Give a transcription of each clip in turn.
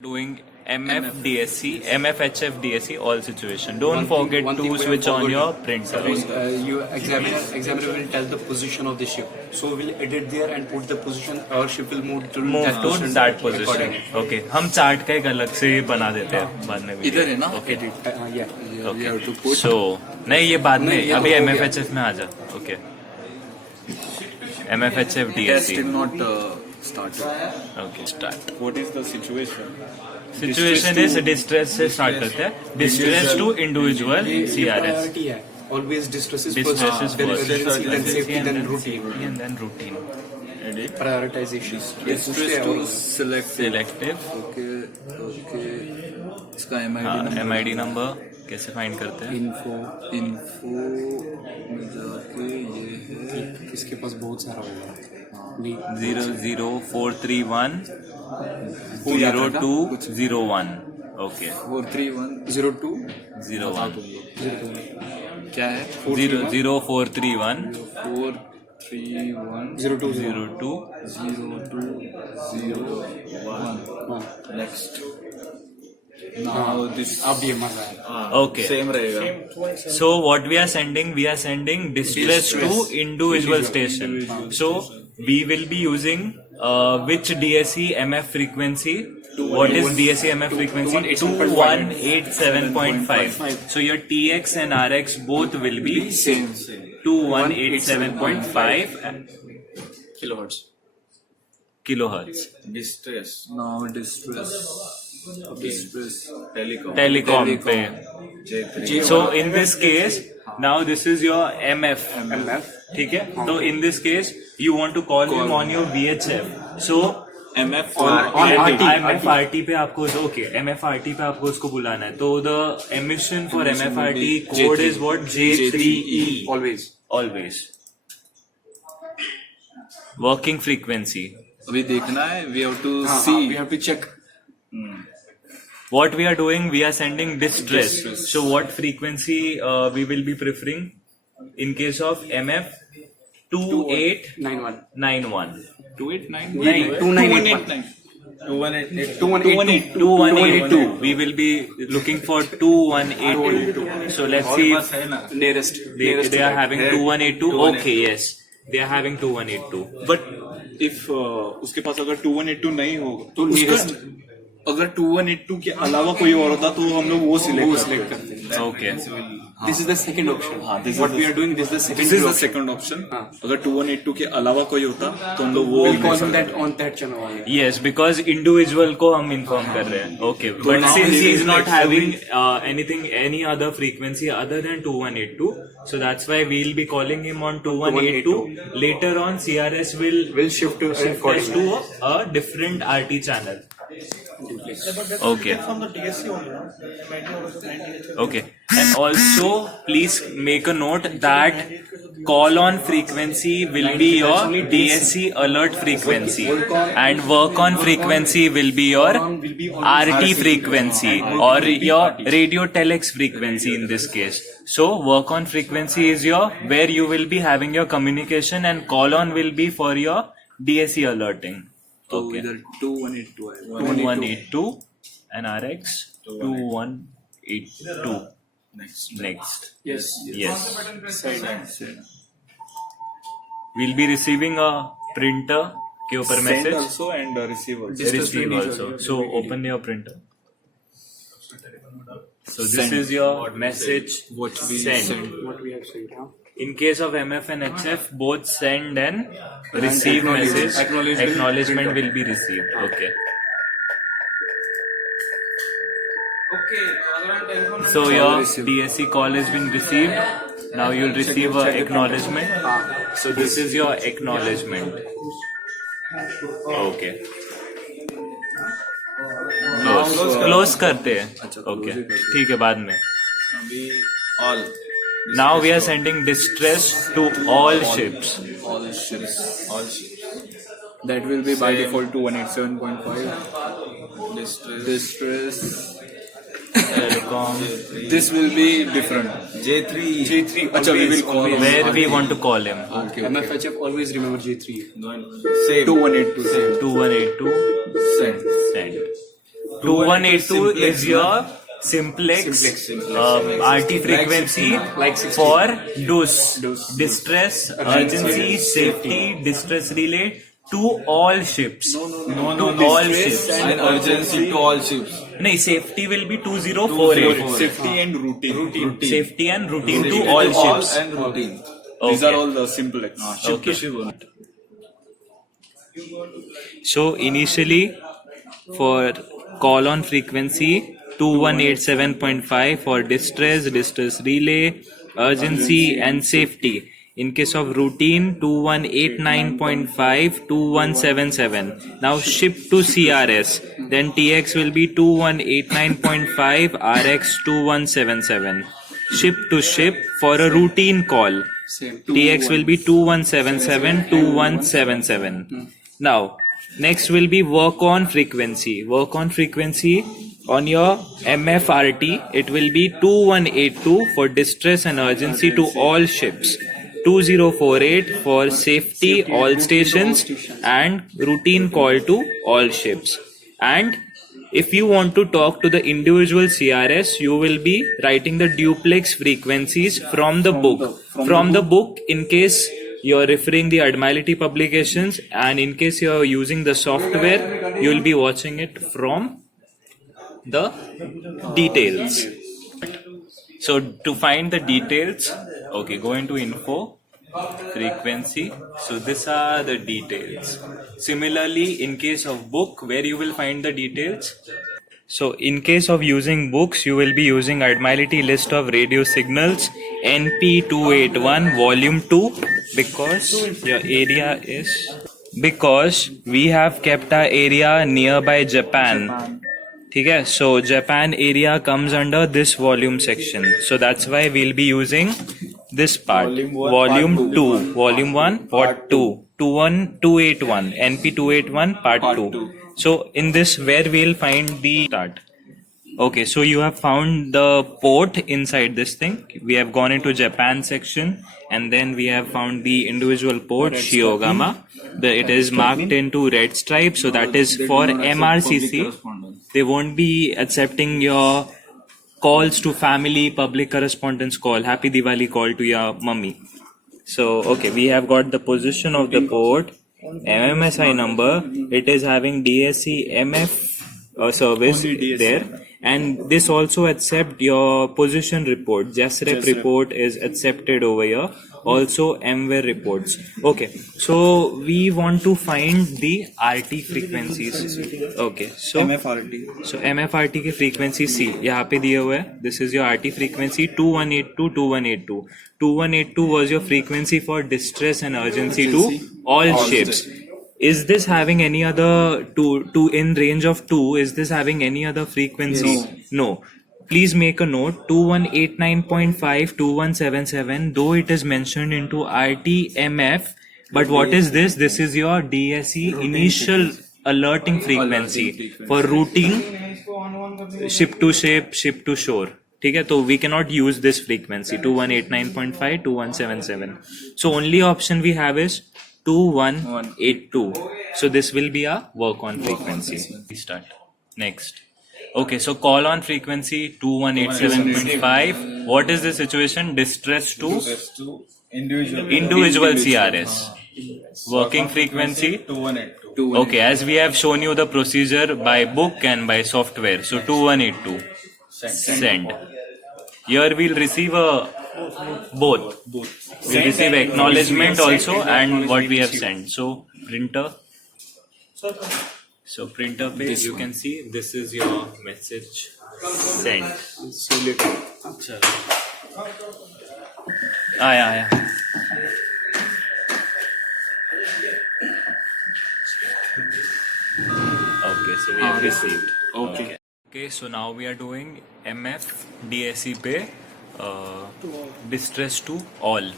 Doing MFDSC, MFHFDSC, all situation. Don't forget to switch on your printer. Your examiner will tell the position of the ship. So we'll edit there and put the position. Our ship will move to that position. Okay. हम chart का एक अलग से बना देते हैं बाद में. इधर है ना? Okay. Okay. So नहीं ये बाद में अभी MFHF में आ जा. Okay. MFHFDSC. Still not started. Okay. Start. What is the situation? Situation is distress से start करते हैं. Distress to individual CRS. Priority है. Always distress is Distress is then first. urgency, then safety, then routine. And then routine. Edit. Prioritization. Distress to select. Selective. Okay. इसका हाँ, MID MID number कैसे find करते हैं? info में जाके ये है इसके पास बहुत सारा होगा. 00431 0201. Okay. 431 01. क्या है 0431 431 02 0201 next now this अब ये मजा है. Okay. same रहेगा So what we are sending distress to individual station. So we will be using which DSC MF frequency? What is DSC MF frequency? 2187.5. So your TX and RX both will be same 2187.5 kilohertz. distress now distress Telecom पे. J3 So in this case, now this is your MF. ठीक है? तो in this case, you want to call him on your VHF. So MF MFRT पे आपको MFRT पे आपको उसको बुलाना है. तो the emission for MFRT code is what? J3E. Always. Working frequency. अभी देखना है we have to see We have to check. What we are doing, we are sending distress. So what frequency we will be preferring in case of MF 2891. 2182. We will be looking for 2182. So let's see if Nearest. they are having 2182. Okay, yes. They are having 2182. But if उसके पास अगर 2182 नहीं होगा तो nearest. अगर 2182 के अलावा कोई और होता तो हम लोग वो सिलेक्ट करते हैं. Okay. This is the second option. What we are doing, this is the second This is the option. second option. हाँ. अगर 2182 के अलावा कोई होता तो हम लोग वो We'll call him that on that channel only. Yes, because individual को हम inform कर रहे हैं. Okay, but now since he he is will not like having any other frequency other than 2182, so that's why we'll be calling him on 2182. Later on, CRS will shift to shift to a different RT channel. Okay. From the DSC only, no? Okay. And also, please make a note that call on frequency will be your DSC alert frequency and work on frequency will be your RT frequency or your radio telex frequency in this case. So work on frequency is your where you will be having your communication and call on will be for your DSC alerting. तो Okay. इधर 2182 है 2182 and RX 2182. Next. Yes. We'll be receiving a printer के ऊपर send message. also and receive also. Receive also. So open your printer. So this is your message. what we Send. What we have sent. Huh? In case of MF and HF, both send and receive message. Acknowledgement will be received. Okay. So your DSC call has been received. Now you'll receive a acknowledgement. So this is your acknowledgement. Okay. Close करते हैं. Okay. ठीक है बाद में. अभी all Now we are sending distress to all ships. that will be by default to 187.5. distress Telecom. this will be different J3. अच्छा we will call Where we want to call him. MFHF always remember J3. Save. 2182. 2182. send Send. 2182 is your simplex, RT frequency Like 60. for DUS, distress, urgency, safety, distress relay to all ships. No, To all distress ships. and urgency to all ships. No, safety will be 2048. Safety and routine. Safety and routine to all ships. and routine. These Okay. are all the simplex. Ship to Okay. ship only. So initially for call on frequency 2187.5 for distress, distress relay, urgency and safety. In case of routine 2189.5, 2177. Now ship to CRS. Then TX will be 2189.5, RX 2177. Ship to ship for a routine call. Same. TX will be 2177, 2177. Now, next will be work on frequency. Work on frequency on your MFRT, it will be 2182 for distress and urgency to all ships. 2048 for safety all stations and routine call to all ships. And if you want to talk to the individual CRS, you will be writing the duplex frequencies from the book. From the book, in case you're referring the Admiralty publications, and in case you're using the software, you will be watching it from the details. So to find the details, okay, go into info, frequency. So these are the details. Similarly, in case of book, where you will find the details. So in case of using books, you will be using Admiralty list of radio signals NP281 volume 2 because your area is, because we have kept our area nearby Japan. Okay, so Japan area comes under this volume section. So that's why we'll be using this part. Volume 2, volume 1, part 2, 281, NP281, part 2. So in this, where we'll find the start. Okay, so you have found the port inside this thing. We have gone into Japan section and then we have found the individual port, Shiogama. It is marked into red stripe, so that is for MRCC. They won't be accepting your calls to family, public correspondence call, happy Diwali call to your mummy. So, okay, we have got the position of the port, MMSI number, it is having DSC MF service there. And this also accept your position report. JASREP report is accepted over here. Also MWare reports. Okay, so we want to find the RT frequencies. Okay, so MFRT. so MFRT की frequency C यहाँ पे दिया हुआ है. This is your RT frequency 2182 2182. 2182 was your frequency for distress and urgency to all ships. Is this having any other two in range of 2? Is this having any other frequency? No. Please make a note 2189.5 2177, though it is mentioned into RTMF, but what is this? This is your DSE initial alerting frequency for routing ship to ship, ship to shore. Okay, so we cannot use this frequency 2189.5 2177. So only option we have is 2182. So this will be a work on frequency. Start. Next. Okay, so call on frequency 2187.5. What is the situation? Distress to individual CRS. Working frequency 2182. Okay, as we have shown you the procedure by book and by software. So 2182. Send. Here we'll receive both. We'll receive acknowledgement also and what we have sent. So printer. So printer page, you can see this is your message sent. आया. Okay, so we have received. Okay, so now we are doing MF DSE पे distress to all.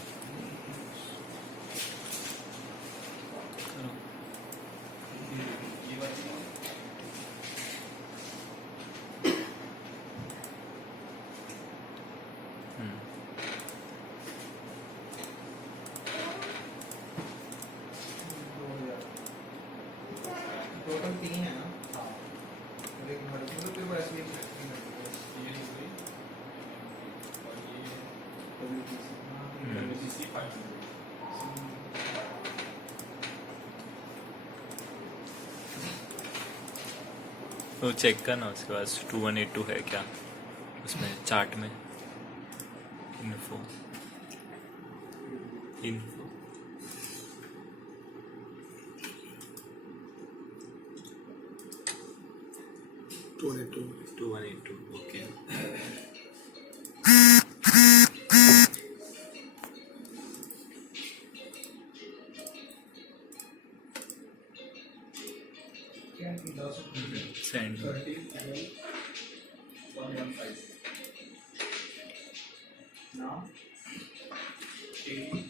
तो check करना उसके बाद 2182 है क्या उसमें chart में info info to eight to 2182 okay send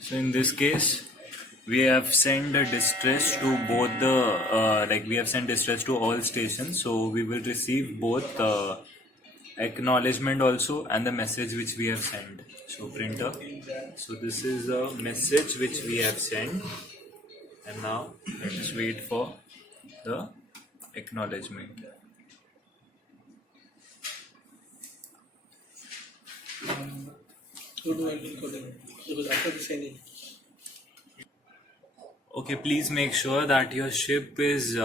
So in this case, we have sent a distress to both the we have sent distress to all stations. So we will receive both acknowledgement also and the message which we have sent. So printer. So this is a message which we have sent, and now let us wait for the acknowledgement. go to encoding because after the sending. Okay, please make sure that your ship is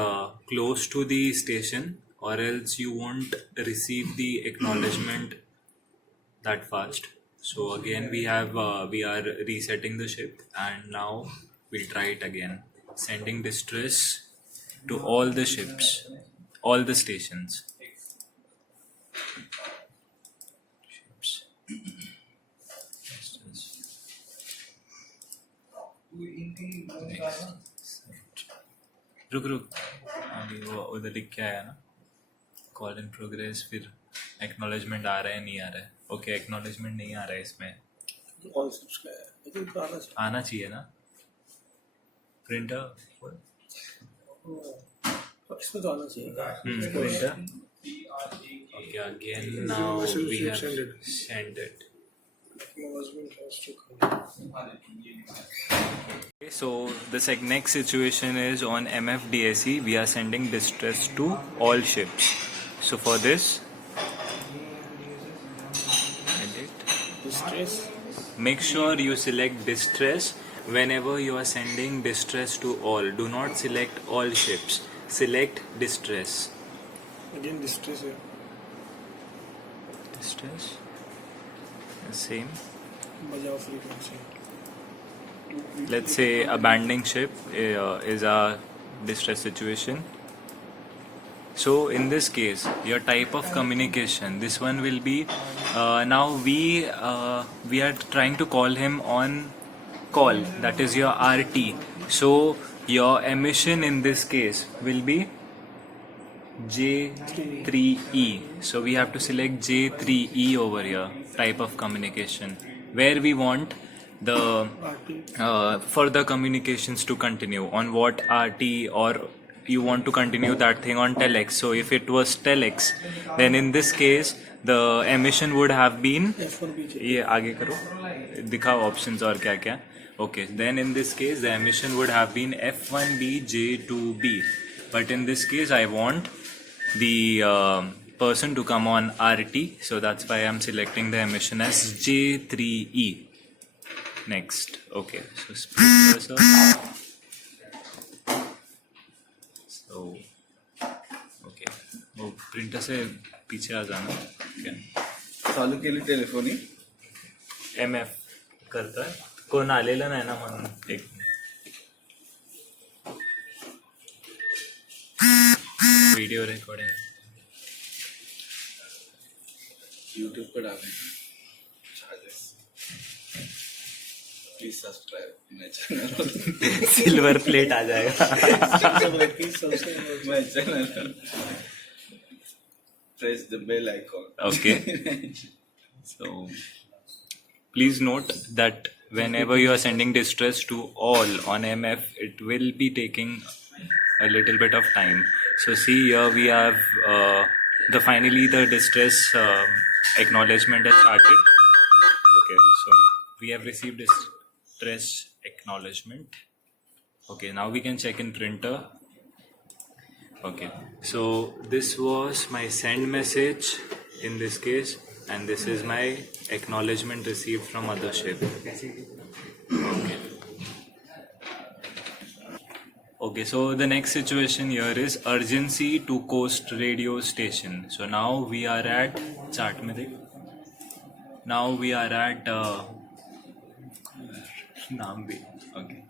close to the station, or else you won't receive the acknowledgement that fast. So again, we are resetting the ship, and now we'll try it again, sending distress to all the ships, all the stations. Ships. रुक रुक अभी वो उधर लिख के आया ना call in progress फिर एक्नॉलेजमेंट आ रहा है नहीं आ रहा है ओके एक्नॉलेजमेंट नहीं आ रहा है इसमें All ships का है लेकिन तो आना चाहिए आना चाहिए ना प्रिंटर इसमें तो आना चाहिए printer okay again now we have send it Acknowledgement has to come. Okay, so the next situation is on MFDSE. We are sending distress to all ships. So for this, edit. Distress. Make sure you select distress whenever you are sending distress to all. Do not select all ships. Select distress. Again distress है Distress. Same. बजाओ frequency. Let's say abandoning ship is a distress situation. So in this case, your type of communication, this one will be now we are trying to call him on call, that is your RT. So your emission in this case will be J3E. So we have to select J3E over here, type of communication, where we want the further communications to continue on what RT, or you want to continue that thing on telex. So if it was telex, then in this case the emission would have been F1BJ. ये आगे करो दिखाओ options और क्या क्या okay then in this case the emission would have been F1B J2B, but in this case I want the person to come on RT, so that's why I'm selecting the emission as J3E. Next, okay, so split cursor. So okay, वो printer से पीछे आ जाना okay. चालू केली telephony MF करता है कोण आलेलं नाही ना म्हणून एक वीडियो रिकॉर्डिंग यूट्यूब पर डालें charges please subscribe my channel silver plate आ जाएगा my channel press the bell icon Okay. So please note that whenever you are sending distress to all on MF, it will be taking a little bit of time. So see here we have finally the distress acknowledgement has started. Okay, so we have received distress acknowledgement. Okay, now we can check in printer. Okay, so this was my send message in this case, and this is my acknowledgement received from other ship. Okay. Okay, so the next situation here is urgency to coast radio station. So now we are at chart mein dekh. Now we are at naam bhi. Okay.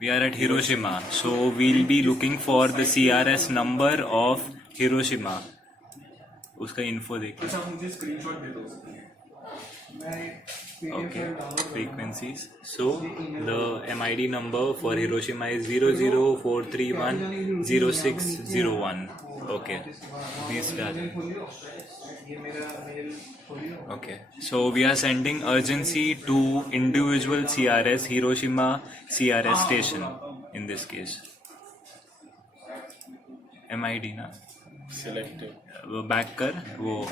We are at Hiroshima. So we'll be looking for the CRS number of Hiroshima. उसका info देखिए. अच्छा मुझे screenshot दे दो. Okay, frequencies. So the MID number for Hiroshima is 004310601. Okay, these are. Okay, so we are sending urgency to individual CRS Hiroshima CRS station in this case. MID ना Selected. वो back कर वो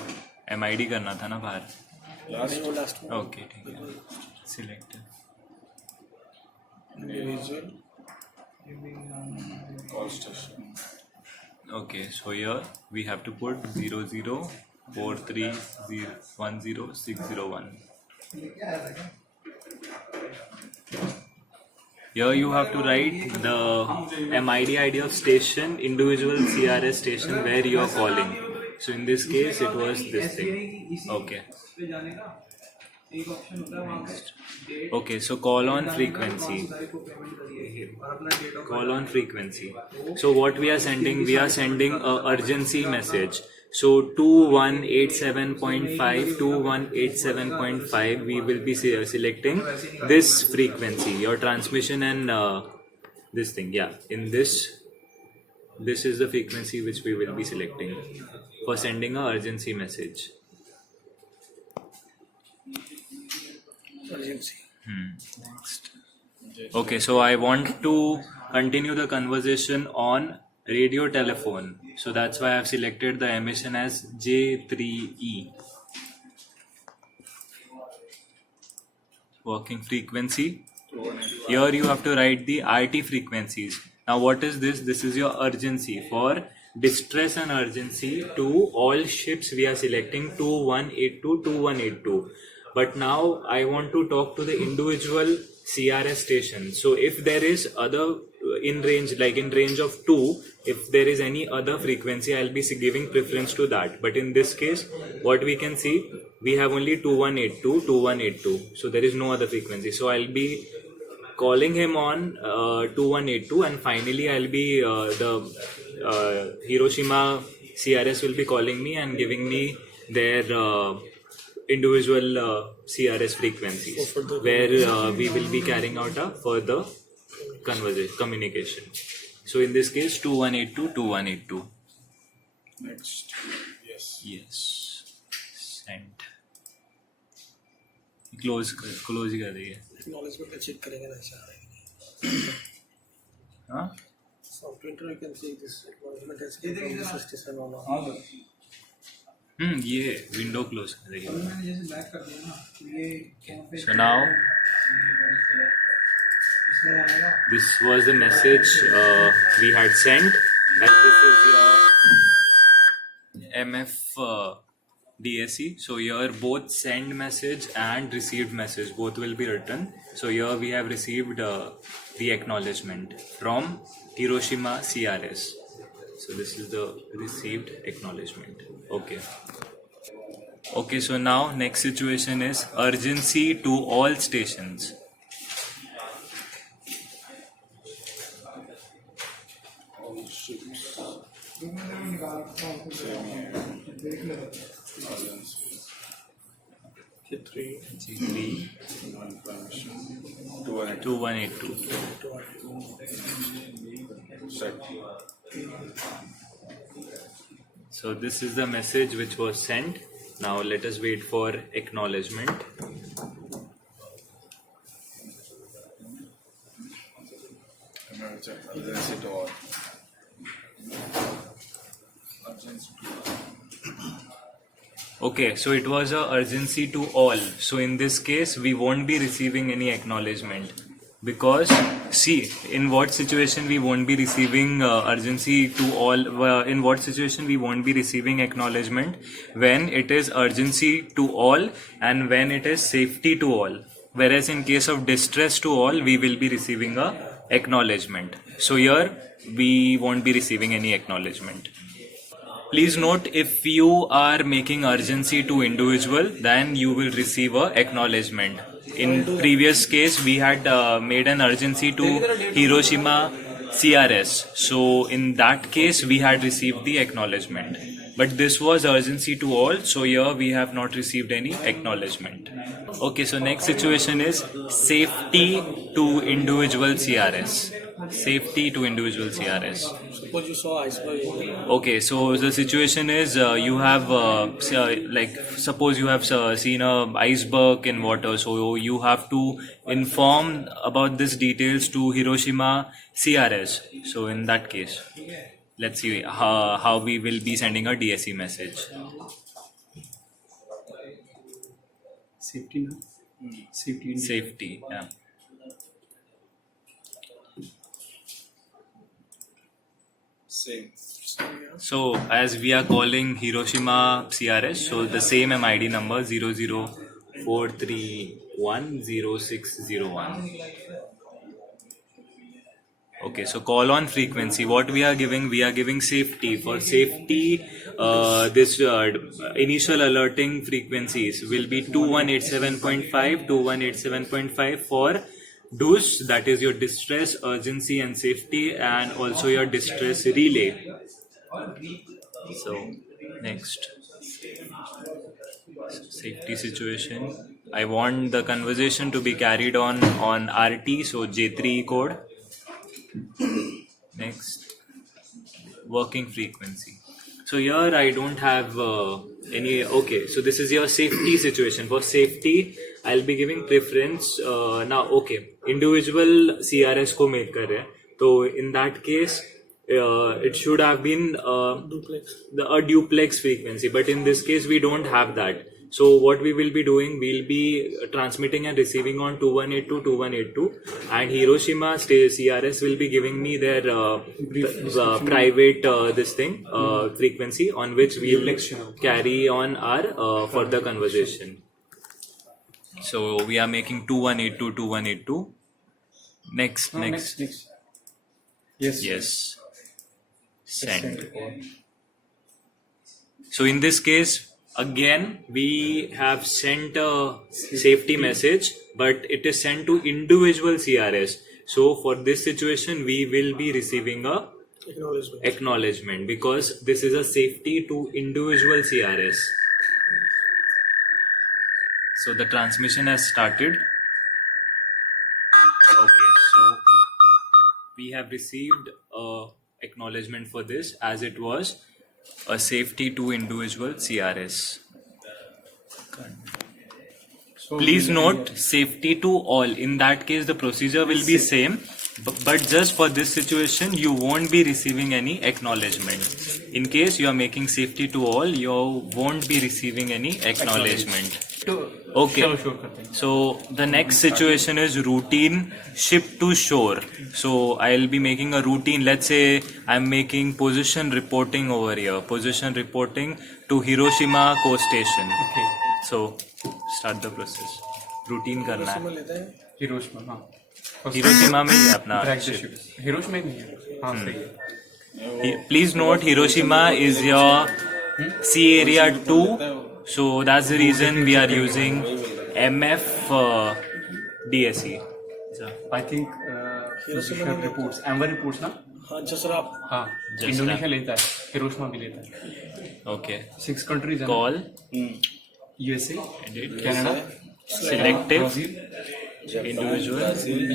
MID करना था ना बाहर. नहीं वो लास्ट में Okay, ठीक है. Select. Individual All station. Okay, so here we have to put 00430100601. Here you have to write the MID ID of station, individual CRS station where you are calling. So in this case it was this thing. Okay. Okay, so call on frequency. Call on frequency. So what we are sending a urgency message. So 2187.5, 2187.5, we will be selecting this frequency, your transmission and this thing. Yeah, in this is the frequency which we will be selecting for sending a urgency message. urgency. Next. Okay, so I want to continue the conversation on radio telephone. So that's why I've selected the emission as J3E. Working frequency. Here you have to write the RT frequencies. Now what is this? This is your urgency. For distress and urgency to all ships we are selecting 2182, 2182. But now I want to talk to the individual CRS station. So if there is other in range, like in range of 2, if there is any other frequency, I'll be giving preference to that. But in this case, what we can see, we have only 2182, 2182. So there is no other frequency. So I'll be calling him on 2182, and finally I'll be the Hiroshima CRS will be calling me and giving me their individual CRS frequencies where we will be carrying out a further communication. So in this case 2182, 2182. Next. Yes. Yes. Send. Close ही कर देंगे. Acknowledgement check करेंगे ना चाह रहे हैं. हाँ? So printer you can see this acknowledgement has come from this station or not. ये window close कर देंगे. So now this was the message we had sent, and this is your MF DAC. So here both send message and received message both will be written. So here we have received the acknowledgement from Hiroshima CRS. So this is the received acknowledgement. Okay, so now next situation is urgency to all stations. All ships. G3 G3 Permission. 2182. Set. So this is the message which was sent. Now let us wait for acknowledgement. Urgency to all. Urgency to all. Okay, so it was a urgency to all. So in this case, we won't be receiving any acknowledgement. Because see, in what situation we won't be receiving urgency to all, in what situation we won't be receiving acknowledgement? When it is urgency to all and when it is safety to all. Whereas in case of distress to all, we will be receiving a acknowledgement. So here we won't be receiving any acknowledgement. Please note, if you are making urgency to individual, then you will receive a acknowledgement. In previous case, we had made an urgency to Hiroshima CRS. So in that case, we had received the acknowledgement. But this was urgency to all, so here we have not received any acknowledgement. Okay, so next situation is safety to individual CRS. Safety to individual CRS. Suppose you saw iceberg. Okay, so the situation is you have suppose you have seen a iceberg in water, so you have to inform about this details to Hiroshima CRS. So in that case, let's see how we will be sending a DSE message. Safety, no? Safety. Safety, yeah. Same. So as we are calling Hiroshima CRS, so the same MID number 004310601. Okay, so call on frequency. What we are giving? We are giving safety. For safety, this initial alerting frequencies will be 2187.5, 2187.5 for DUS, that is your distress, urgency and safety, and also your distress relay. So next, safety situation. I want the conversation to be carried on RT, so J3 code. Next, working frequency. So here I don't have any. Okay, so this is your safety situation. For safety, I'll be giving preference. Now, okay, individual CRS को make कर रहे हैं. So in that case, it should have been a duplex frequency. But in this case, we don't have that. So what we will be doing, we'll be transmitting and receiving on 2182, 2182, and Hiroshima CRS will be giving me their private frequency on which we'll carry on our further conversation. So we are making 2182, 2182. Next. Yes. Send. So in this case, again, we have sent a safety message, but it is sent to individual CRS. So for this situation, we will be receiving a acknowledgement because this is a safety to individual CRS. So the transmission has started. Okay, so we have received a acknowledgement for this as it was a safety to individual CRS. Please note, safety to all. In that case, the procedure will be same, but just for this situation, you won't be receiving any acknowledgement. In case you are making safety to all, you won't be receiving any acknowledgement. Okay. So the next situation is routine ship to shore. So I'll be making a routine. Let's say I'm making position reporting over here. Position reporting to Hiroshima coast station. Okay. So start the process. Routine करना है. Hiroshima, हाँ. Hiroshima में ही है अपना ship. Hiroshima में ही है. हाँ, सही है. Please note, Hiroshima is your sea area 2. So that's the reason we are using MF DSE. I think position reports, AMBER reports ना? हाँ, जसराप. हाँ, इंडोनेशिया लेता है, हिरोशिमा भी लेता है. Okay. 6 countries. Call. USA, Edit. Canada, Selective. Brazil, Individual.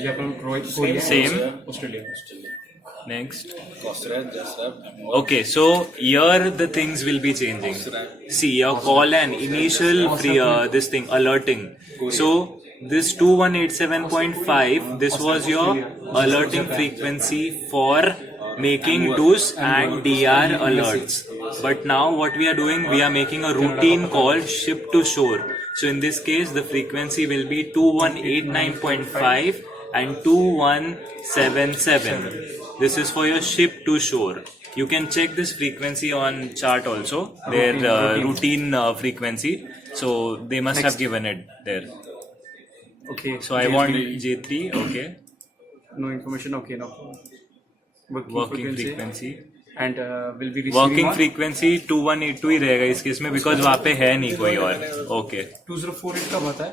Japan, Korea, Same. Australia. Next. Kosrat, Jasrap, Okay, so here the things will be changing. See, your call and initial free, this thing alerting. So this 2187.5, this was your alerting frequency for making DUS and DR alerts. But now what we are doing, we are making a routine call ship to shore. So in this case, the frequency will be 2189.5 and 2177. This is for your ship to shore. You can check this frequency on chart also, their routine frequency. So they must have given it there. Okay. So I want J3, okay. No information. Okay, no. Working frequency. And will be receiving working on frequency 2182 ही रहेगा इस case में because वहाँ पे है नहीं कोई और. Okay 2048 का बता है.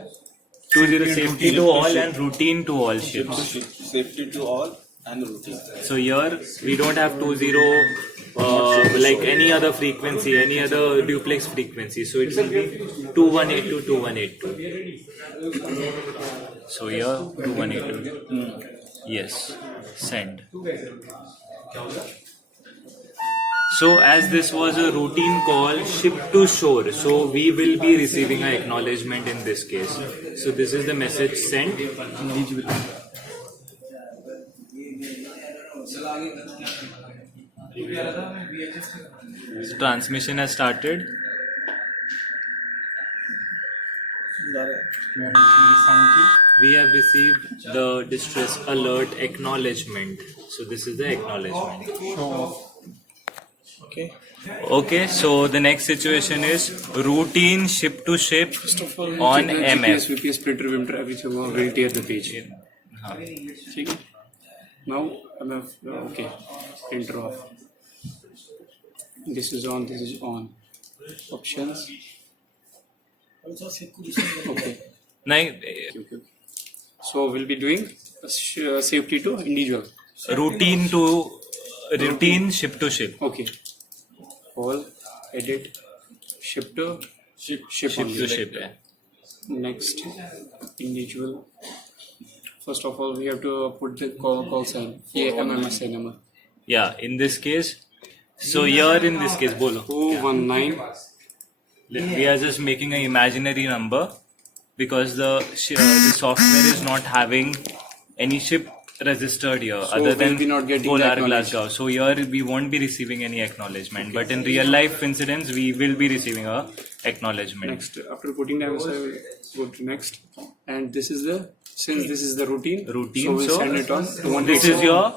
20 safety to all and routine to all ships. Safety to all and routine. So here we don't have 20 like any other frequency, any other duplex frequency. So it will be 2182 2182. So here 2182. Yes, send. So as this was a routine call ship to shore, so we will be receiving an acknowledgement in this case. So this is the message sent. So transmission has started. We have received the distress alert acknowledgement. So this is the acknowledgement. Okay. Okay, so the next situation is routine ship to ship on MF. VPS printer, Vimter, everything will tear the page. हाँ. ठीक है. Now MF, okay, printer off. This is on, this is on. Options. Okay. नहीं, Okay. So we'll be doing safety to individual. routine ship to ship. Okay. All edit ship to ship Ship only. to ship है. Next individual. First of all, we have to put the call sign. Yeah, MMSI number. Yeah, in this case. So here in this case, bolo. 219. We are just making an imaginary number because the software is not having any ship registered here So other we'll than be not getting the Polar acknowledge. Glasgow. So here we won't be receiving any acknowledgement, but in real life incidents we will be receiving a acknowledgement. Next, after putting the MSI, we'll go to next. And this is the, since this is the routine, so we'll So send it on to this is your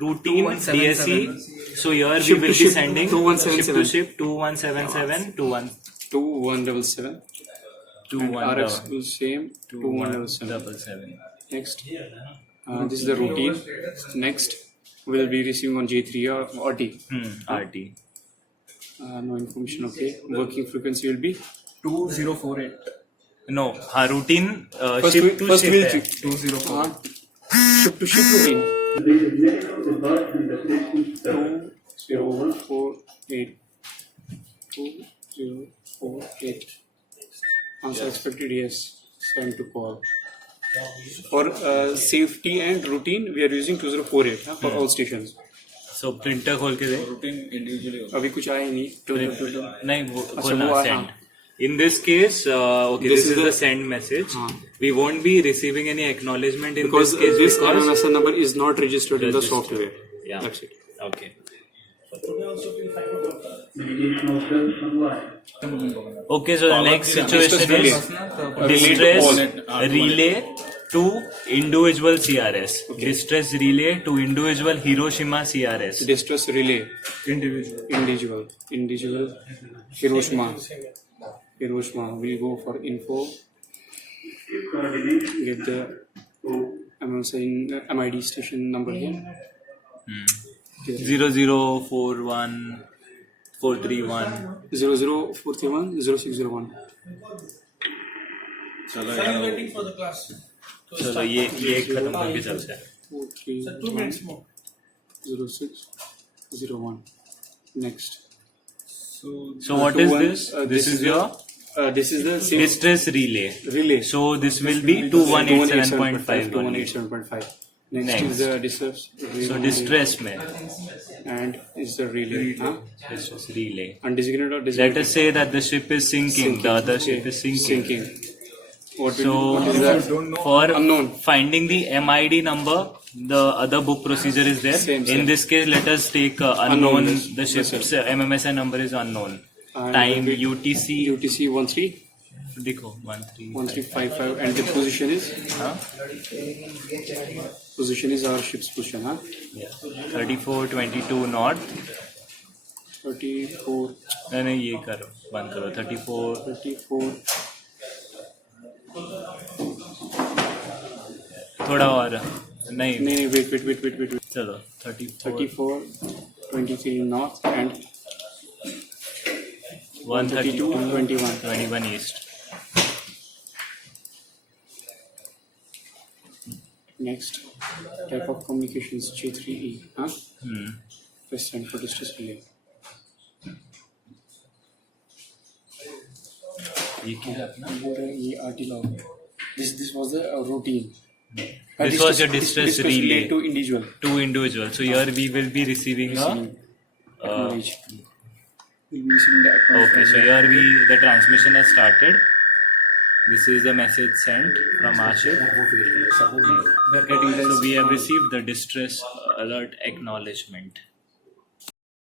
routine DSC. So here Ship we will to be ship, sending 2177. ship to ship 2177 2177. And RX will same 2177. 2177. Next, this is the routine. Next, we'll be receiving on J3 or T. RT. No information. Okay. Working frequency will be 2048. No, routine first ship to we'll ship. we'll है. 204. Ship to ship routine. 2048. 2048. Answer expected yes. Send to call. For safety and routine, we are using 2048 for all stations. So printer खोल के दे. Routine individually. अभी कुछ आया नहीं. नहीं वो अच्छा, खोलना वो आया, send. हाँ. In this case, okay, This this is is the the- send message. हाँ. We won't be receiving any acknowledgement in Because this case this because MMSN number is not registered in the Registered. software. yeah. That's it. Okay. Okay, so the next situation is distress relay to individual CRS. Distress relay to individual Hiroshima CRS. Distress relay. Individual. Individual. Hiroshima. We'll go for info. Get the MID station number here. 0041431 00431 0601. चलो I'm यार waiting for the class. चलो ये एक खत्म होके चलता है. 2 minutes more. 0601. Next. So what is this? This is your This is the same distress relay. relay. So this will be 2187.5. 2187.5. Next Next. is the distress. So distress में And is the relay. Huh? distress relay. Undesignated or Let designated? us say that the ship is sinking. The other ship is sinking. What So is that? for Unknown. finding the MID number, the other book procedure is there. Same. In this case, let us take unknown. Unknown. The ship's MMSI number is unknown. And Time will be UTC UTC 13 देखो 13. 1355 and the position is हाँ. our ship's position, huh? 3422 north. 34 नहीं ये करो, बंद करो. 34. 34 थोड़ा और नहीं. नहीं wait चलो 34. 34 23 north and 132 21 21 east. next type of communications J3E, huh? Hmm. Press send for distress relay. ये क्या है अपना? ये RT log. This was the routine. This was your distress relay to individual. to individual. So here we will be receiving a. Acknowledge. We'll be receiving the acknowledge. Okay, so here the transmission has started. This is the message sent from our ship. So we have received the distress alert acknowledgement.